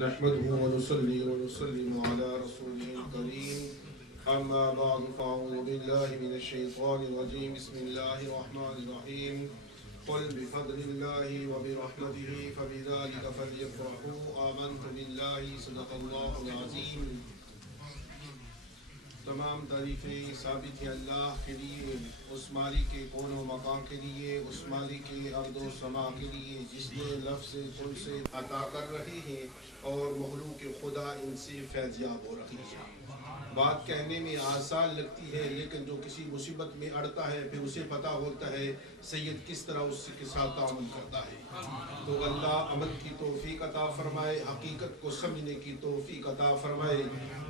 نحمده ونصلي ونسلم على رسوله الكريم أما بعد فأعوذ بالله من الشيطان الرجيم بسم الله الرحمن الرحيم قل بفضل الله وبرحمته فبذلك فليفرحوا آمنت بالله صدق الله العظيم. تمام تعریفیں ثابت ہیں اللہ کے لیے، اس مالک کے کون و مقام کے لیے، اس مالک کے ارض و سما کے لیے جس نے لفظ کل سے عطا کر رہے ہیں اور مخلوق خدا ان سے فیضیاب ہو رہی ہے. بات کہنے میں آسان لگتی ہے لیکن جو کسی مصیبت میں اڑتا ہے پھر اسے پتہ ہوتا ہے سید کس طرح اس کے ساتھ تعامل کرتا ہے. تو اللہ عمل کی توفیق عطا فرمائے، حقیقت کو سمجھنے کی توفیق عطا فرمائے.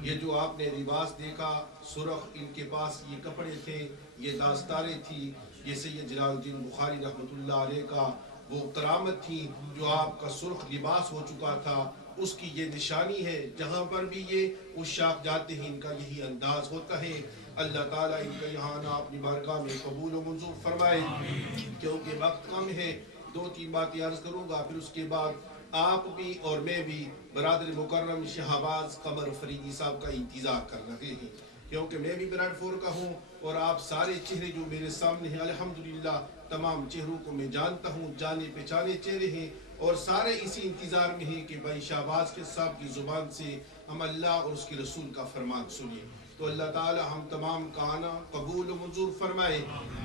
یہ جو آپ نے لباس دیکھا سرخ، ان کے پاس یہ کپڑے تھے، یہ داستاریں تھی، یہ سید جلال الدین بخاری رحمۃ اللہ علیہ کا وہ کرامت تھی جو آپ کا سرخ لباس ہو چکا تھا. اس کی یہ نشانی ہے، جہاں پر بھی یہ اس شاپ جاتے ہیں ان کا یہی انداز ہوتا ہے. اللہ تعالیٰ ان کا یہاں اپنی بارگاہ میں قبول و منظور فرمائے. کیونکہ وقت کم ہے، 2-3 باتیں عرض کروں گا، پھر اس کے بعد آپ بھی اور میں بھی برادر مکرم شہباز قمر فریدی صاحب کا انتظار کر رہے ہیں. کیونکہ میں بھی براڈ فور کا ہوں اور آپ سارے چہرے جو میرے سامنے ہیں الحمدللہ تمام چہروں کو میں جانتا ہوں، جانے پہچانے چہرے ہیں اور سارے اسی انتظار میں ہیں کہ بھائی شہباز کے صاحب کی زبان سے ہم اللہ اور اس کے رسول کا فرمان سنیں. تو اللہ تعالی ہم تمام کا آنا قبول و منظور فرمائے.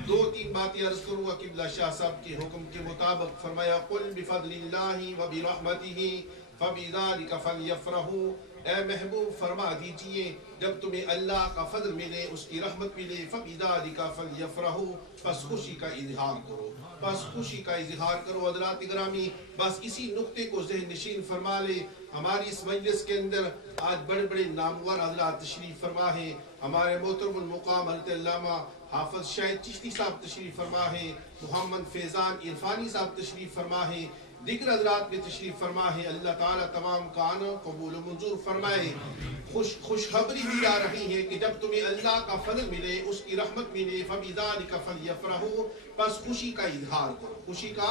2-3 باتیں عرض کروں گا. قبلہ شاہ صاحب کے حکم کے مطابق فرمایا قل بفضل اللہ وبرحمتہ فبذلک فلیفرحوا. اے محبوب فرما دیجئے جب تمہیں اللہ کا فضل ملے، اس کی رحمت ملے، فبذلک فلیفرحوا، پس خوشی کا اظہار کرو، بس خوشی کا اظہار کرو. حضرات گرامی بس اسی نقطے کو ذہن نشین فرما لے. ہماری اس مجلس کے اندر آج بڑے بڑے نامور حضرات تشریف فرما ہیں. ہمارے محترم المقام حضرت علامہ حافظ شاہد چشتی صاحب تشریف فرما ہیں، محمد فیضان عرفانی صاحب تشریف فرما ہیں، دیگر حضرات میں تشریف فرما ہے. اللہ تعالیٰ تمام کا آنا قبول و منظور فرمائے. خوشخبری دی جا رہی ہے کہ جب تمہیں اللہ کا فضل ملے، اس کی رحمت ملے، فَبِذَلِكَ فَلْيَفْرَحُوا، پس خوشی کا اظہار کرو، خوشی کا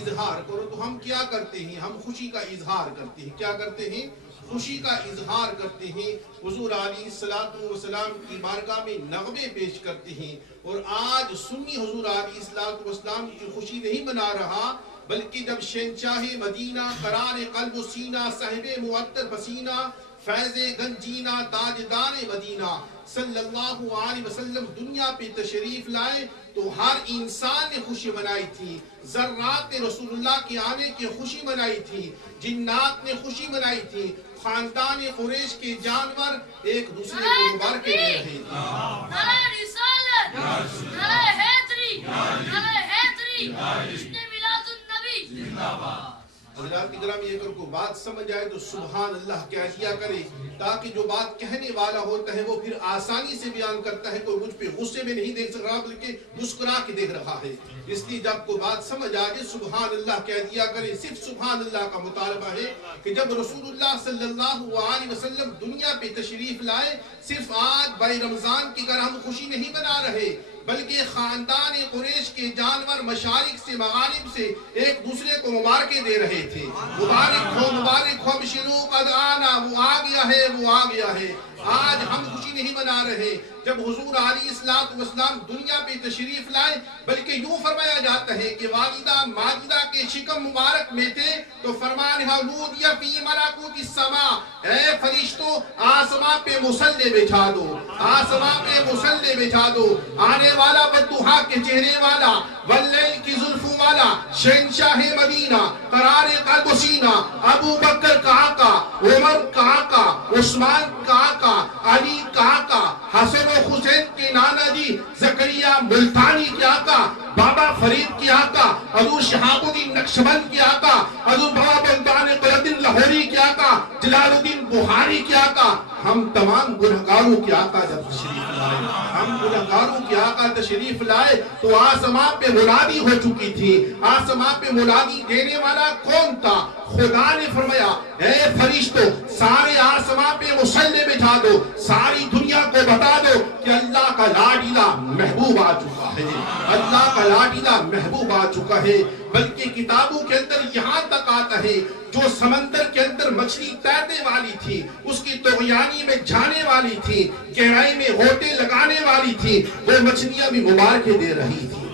اظہار کرو. تو ہم کیا کرتے ہیں؟ ہم خوشی کا اظہار کرتے ہیں. کیا کرتے ہیں؟ خوشی کا اظہار کرتے ہیں. حضور علیہ السلام کی بارگاہ میں نغمے پیش کرتے ہیں. اور آج سنی حضور علیہ السلام کی خوشی نہیں منا رہا، بلکہ جب شہنشاہ مدینہ، قرار قلب و سینہ، صاحب معطر پسینہ، فیض گنجینہ، تاجدار مدینہ صلی اللہ علیہ وسلم دنیا پہ تشریف لائے تو ہر انسان نے خوشی منائی تھی. ذرات نے رسول اللہ کے آنے کی خوشی منائی تھی، جنات نے خوشی منائی تھی، خاندان قریش کے جانور ایک دوسرے کو مبارکیں دے رہے تھے. نعرہ رسالت، نعرہ حیدری، نعرہ حیدری، جشن میلاد النبی زندہ باد. حضرات گرامی اگر کوئی بات سمجھ آئے تو سبحان اللہ کہہ دیا کرے، تاکہ جو بات کہنے والا ہوتا ہے وہ پھر آسانی سے بیان کرتا ہے. کوئی مجھ پہ غصے میں نہیں دیکھ رہا بلکہ مسکرا کے دیکھ رہا ہے. اس لیے جب کوئی بات سمجھ آئے سبحان اللہ کہہ دیا کرے. صرف سبحان اللہ کا مطالبہ ہے کہ جب رسول اللہ صلی اللہ علیہ وسلم دنیا پہ تشریف لائے، صرف آج بائی رمضان کی اگر ہم خوشی نہیں منا رہے بلکہ خاندان قریش کے جانور مشارق سے مغارب سے ایک دوسرے کو مبارکیں دے رہے تھے. مبارک ہو بشرو قد آنا، وہ آ گیا ہے، وہ آ گیا ہے. آج ہم خوشی نہیں منا رہے جب حضور علیہ السلام دنیا پہ تشریف لائے، بلکہ یوں فرمایا جاتا ہے کہ والدہ ماجدہ کے شکم مبارک میں تھے تو فرمان حلود یا فی ملکوت السماء، اے فرشتوں آسمان پہ مسلح بچھا دو، آسمان پہ مسلح بچھا دو. آنے والا بدوحا کے چہرے والا، واللیل کی زلفوں والا، شہنشاہ مدینہ، قرار قلب و سینہ، ابو بکر کا آقا، عمر کا آقا، عثمان کا آقا، علی کا آقا، حسن و حسین کے نانا جی زکریا ملتانی کے آقا، بابا فرید کے آقا، حضور شہاب الدین نقشبند کے آقا، حضور بابا بندان قلدین لاہوری کے آقا، جلال الدین بخاری کے آقا. ہم تمام گنہگاروں کے آقا جب تشریف لائے، ہم گنہگاروں کے آقا تشریف لائے تو آسمان پہ منادی ہو چکی تھی. آسمان پہ منادی دینے والا کون تھا؟ خدا نے فرمایا اے فرشتوں سارے آسمان پہ مسلح بچھا دو، ساری دنیا کو بتا دو کہ اللہ کا لاڈیلا محبوب آ چکا ہے، اللہ کا لاڈیلا محبوب آ چکا ہے۔ بلکہ کتابوں کے اندر یہاں تک آتا ہے جو سمندر کے اندر مچھلی تیرنے والی تھی، اس کی طغیانی میں جانے والی تھی، گہرائی میں غوطے لگانے والی تھی، وہ مچھلیاں بھی مبارکیں دے رہی تھی۔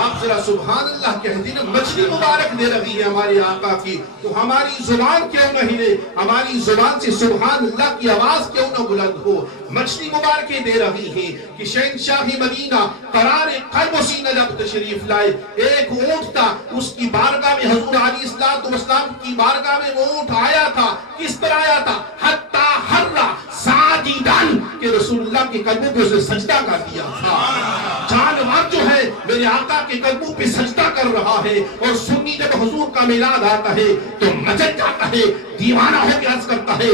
آپ ذرا سبحان اللہ کہہ دینا، مچھلی مبارک دے رہی ہے ہمارے آقا کی، تو ہماری زبان کیوں نہ ہلے، ہماری زبان سے سبحان اللہ کی آواز کیوں نہ بلند ہو۔ مچھلی مبارکیں دے رہی ہے کہ شہنشاہ مدینہ قرار قلب و سینہ جب تشریف لائے، ایک اونٹ تھا، اس کی بارگاہ میں حضور علیہ السلام کی بارگاہ میں وہ اونٹ آیا تھا۔ کس طرح آیا تھا؟ حتی حرہ ساجدن، کہ رسول اللہ کے قدموں پہ اسے سجدہ کر دیا تھا۔ جانور جو ہے میرے آقا کے قدموں پہ سجدہ کر رہا ہے، اور سنی جب حضور کا میلاد آتا ہے تو مچل جاتا ہے، دیوانہ ہو کے عرض کرتا ہے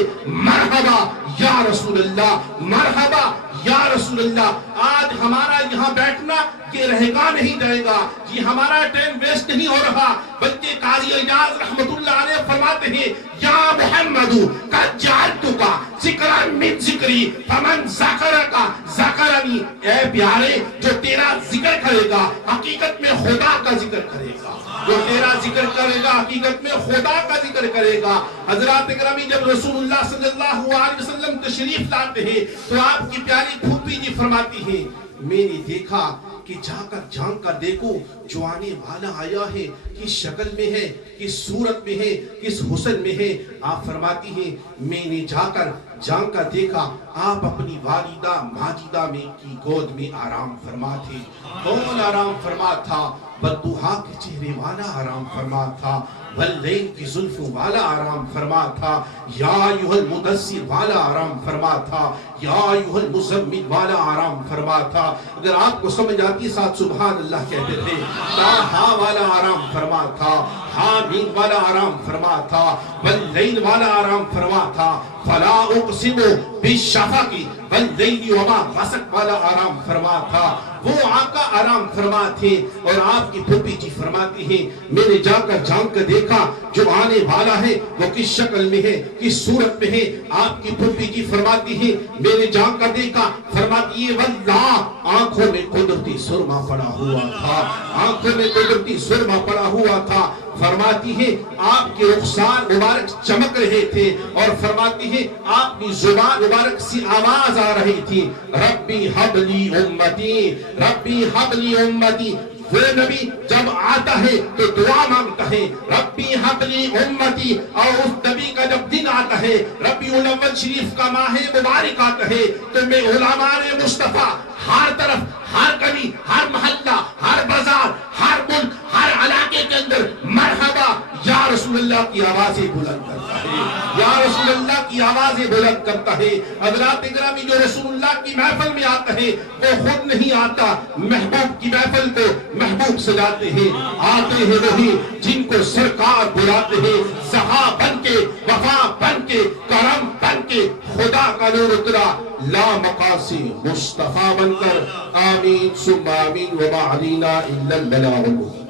مرحبا یا رسول اللہ، مرحبا یا رسول اللہ۔ آج ہمارا یہاں بیٹھنا یہ رہے گا نہیں جائے گا، یہ ہمارا ٹائم ویسٹ نہیں ہو رہا، بلکہ قاضی اعجاز رحمت اللہ علیہ فرماتے ہیں یا محمد قد جعلتک ذکرا من ذکری فمن ذکرک ذکرنی، اے پیارے جو تیرا ذکر کرے گا حقیقت میں خدا کا ذکر کرے گا، جو تیرا ذکر کرے گا حقیقت میں خدا کا ذکر کرے گا۔ حضرات اکرامی جب رسول اللہ صلی اللہ علیہ وسلم تشریف لاتے ہیں تو آپ کی پیاری پھوپھی جی فرماتی ہیں میں نے دیکھا کہ جا کر جان کر دیکھو جو آنے والا آیا ہے کس شکل میں ہے، کس صورت میں ہے، کس حسن میں ہے۔ آپ فرماتی ہیں میں نے جا کر جان کر دیکھا آپ اپنی والدہ ماجدہ میں کی گود میں آرام فرما تھے۔ کون آرام فرما تھا؟ بدوہا کے چہرے والا آرام فرما تھا، واللیل کی زلفوں والا آرام فرما تھا، یا ایھا المدثر والا آرام فرما تھا، یا ایھا المزمل والا آرام فرما تھا۔ اگر آپ کو سمجھ آتی ساتھ سبحان اللہ کہتے تھے۔ طٰہٰ والا آرام فرما تھا، حامیم والا آرام فرما تھا، واللیل والا آرام فرما تھا، فلا اقسم بالشفق واللیل وما وسق والا آرام فرما تھا۔ وہ آقا آرام فرما تھے، اور آپ کی پھوپھی جی فرماتی ہیں میں نے جا کر جان کر دیکھا جو آنے والا ہے وہ کس شکل میں ہے، کس صورت میں ہے۔ آپ کی پھوپھی جی فرماتی ہیں میں نے جان کر دیکھا، فرماتی ہے واللہ آنکھوں میں قدرتی سرما پڑا ہوا تھا، آنکھوں میں قدرتی سرما پڑا ہوا تھا۔ فرماتی ہے آپ کے رخسار مبارک چمک رہے تھے، اور فرماتی ہے آپ کی زبان مبارک سی آواز آ رہی تھی ربی حبلی امتی، ربی حبلی امتی۔ وہ نبی جب آتا ہے تو دعا مانگتا ہے ربی حبلی امتی، اور اس نبی کا جب دن آتا ہے ربیع الاول شریف کا ماہ مبارک آتا ہے تو میں علماء مصطفیٰ ہر طرف، ہر گلی، ہر محلہ، ہر بازار، ہر ملک، ہر علاقے کے اندر مرحبا یا رسول اللہ کی آوازیں بلند کرتا ہے، یا رسول اللہ کی آوازیں بلند کرتا ہے۔ حضرات اکرامی جو رسول اللہ کی محفل میں آتا ہے وہ خود نہیں آتا، محبوب کی محفل کو محبوب سجاتے ہیں، آتے ہیں وہی جن کو سرکار بلاتے ہیں، سخا بن کے، وفا بن کے، کرم بن کے، خدا کا نور اترا لا مقاسی مصطفیٰ بن کر۔ آمین ثم آمین وما علینا الا البلاغ المبین۔